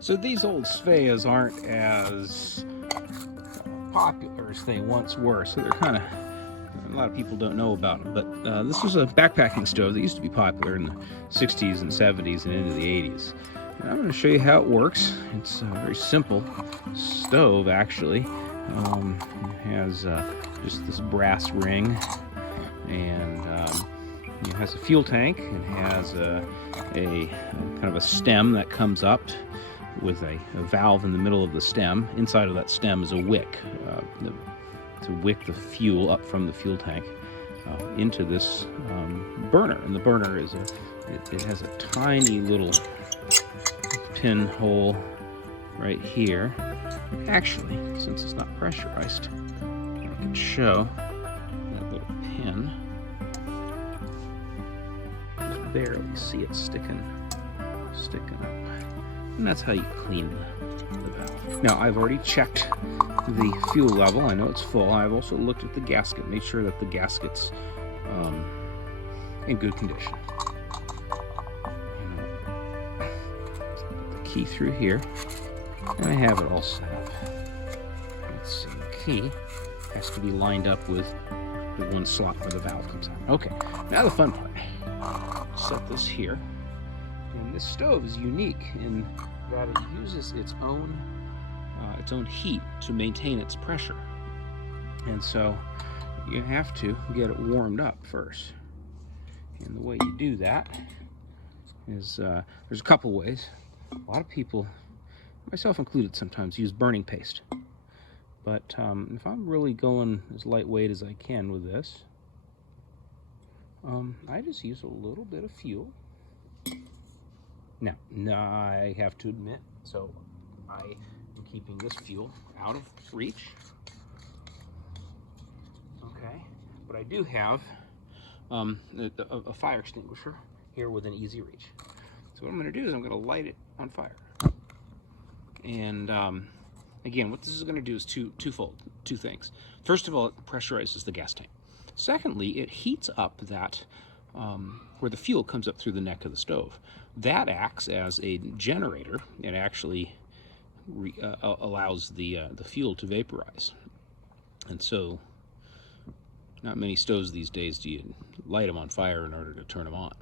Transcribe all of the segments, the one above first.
So these old Sveas aren't as popular as they once were, so they're kind of, a lot of people don't know about them, but this was a backpacking stove that used to be popular in the 60s and 70s and into the 80s. And I'm going to show you how it works. It's a very simple stove, actually. It has just this brass ring, and it has a fuel tank. It has a kind of a stem that comes up with a valve in the middle of the stem. Inside of that stem is a wick to wick the fuel up from the fuel tank into this burner. And the burner is it has a tiny little pinhole right here. Actually, since it's not pressurized, I can show that little pin. Just barely see it sticking up. And that's how you clean the valve. Now, I've already checked the fuel level. I know it's full. I've also looked at the gasket, made sure that the gasket's in good condition. Put the key through here, and I have it all set up. Let's see, the key has to be lined up with the one slot where the valve comes out. Okay, now the fun part. Set this here. And this stove is unique in that it uses its own heat to maintain its pressure. And so you have to get it warmed up first. And the way you do that is there's a couple ways. A lot of people, myself included, sometimes use burning paste. But if I'm really going as lightweight as I can with this, I just use a little bit of fuel. Now, I have to admit, so I am keeping this fuel out of reach. Okay, but I do have a fire extinguisher here within easy reach. So what I'm going to do is I'm going to light it on fire. And again, what this is going to do is twofold, two things. First of all, it pressurizes the gas tank. Secondly, it heats up that where the fuel comes up through the neck of the stove. That acts as a generator. It actually allows the fuel to vaporize. And so, not many stoves these days do you light them on fire in order to turn them on.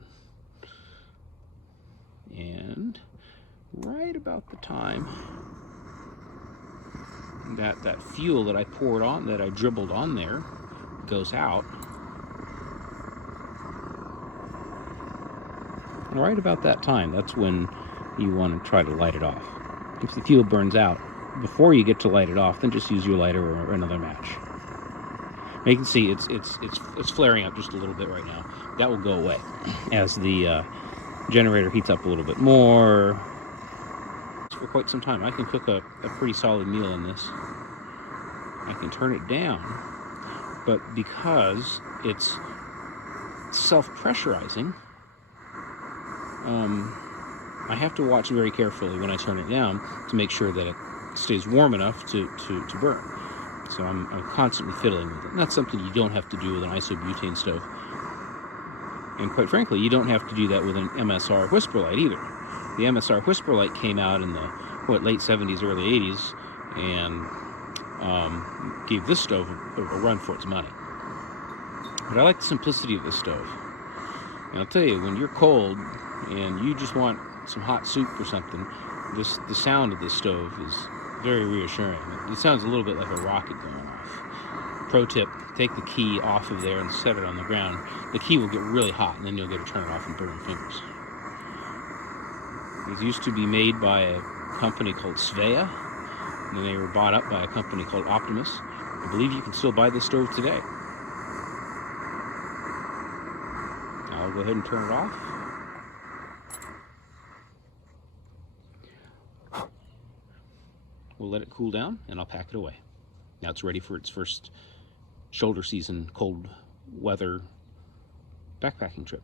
And right about the time that fuel that I poured on, that I dribbled on there, goes out, and right about that time, that's when you want to try to light it off. If the fuel burns out before you get to light it off, then just use your lighter or another match. Now you can see it's flaring up just a little bit right now. That will go away as the generator heats up a little bit more. For quite some time, I can cook a pretty solid meal in this. I can turn it down, but because it's self-pressurizing, I have to watch very carefully when I turn it down to make sure that it stays warm enough to burn. So I'm constantly fiddling with it. And that's something you don't have to do with an isobutane stove. And quite frankly, you don't have to do that with an MSR whisper light either. The MSR whisper light came out in the late 70s, early 80s, and gave this stove a run for its money. But I like the simplicity of this stove. And I'll tell you, when you're cold and you just want some hot soup or something, the sound of this stove is very reassuring. It sounds a little bit like a rocket going off. Pro tip, take the key off of there and set it on the ground. The key will get really hot, and then you'll get to turn it off and burn your fingers. These used to be made by a company called Svea, and then they were bought up by a company called Optimus. I believe you can still buy this stove today. Now I'll go ahead and turn it off. We'll let it cool down, and I'll pack it away. Now it's ready for its first shoulder season cold weather backpacking trip.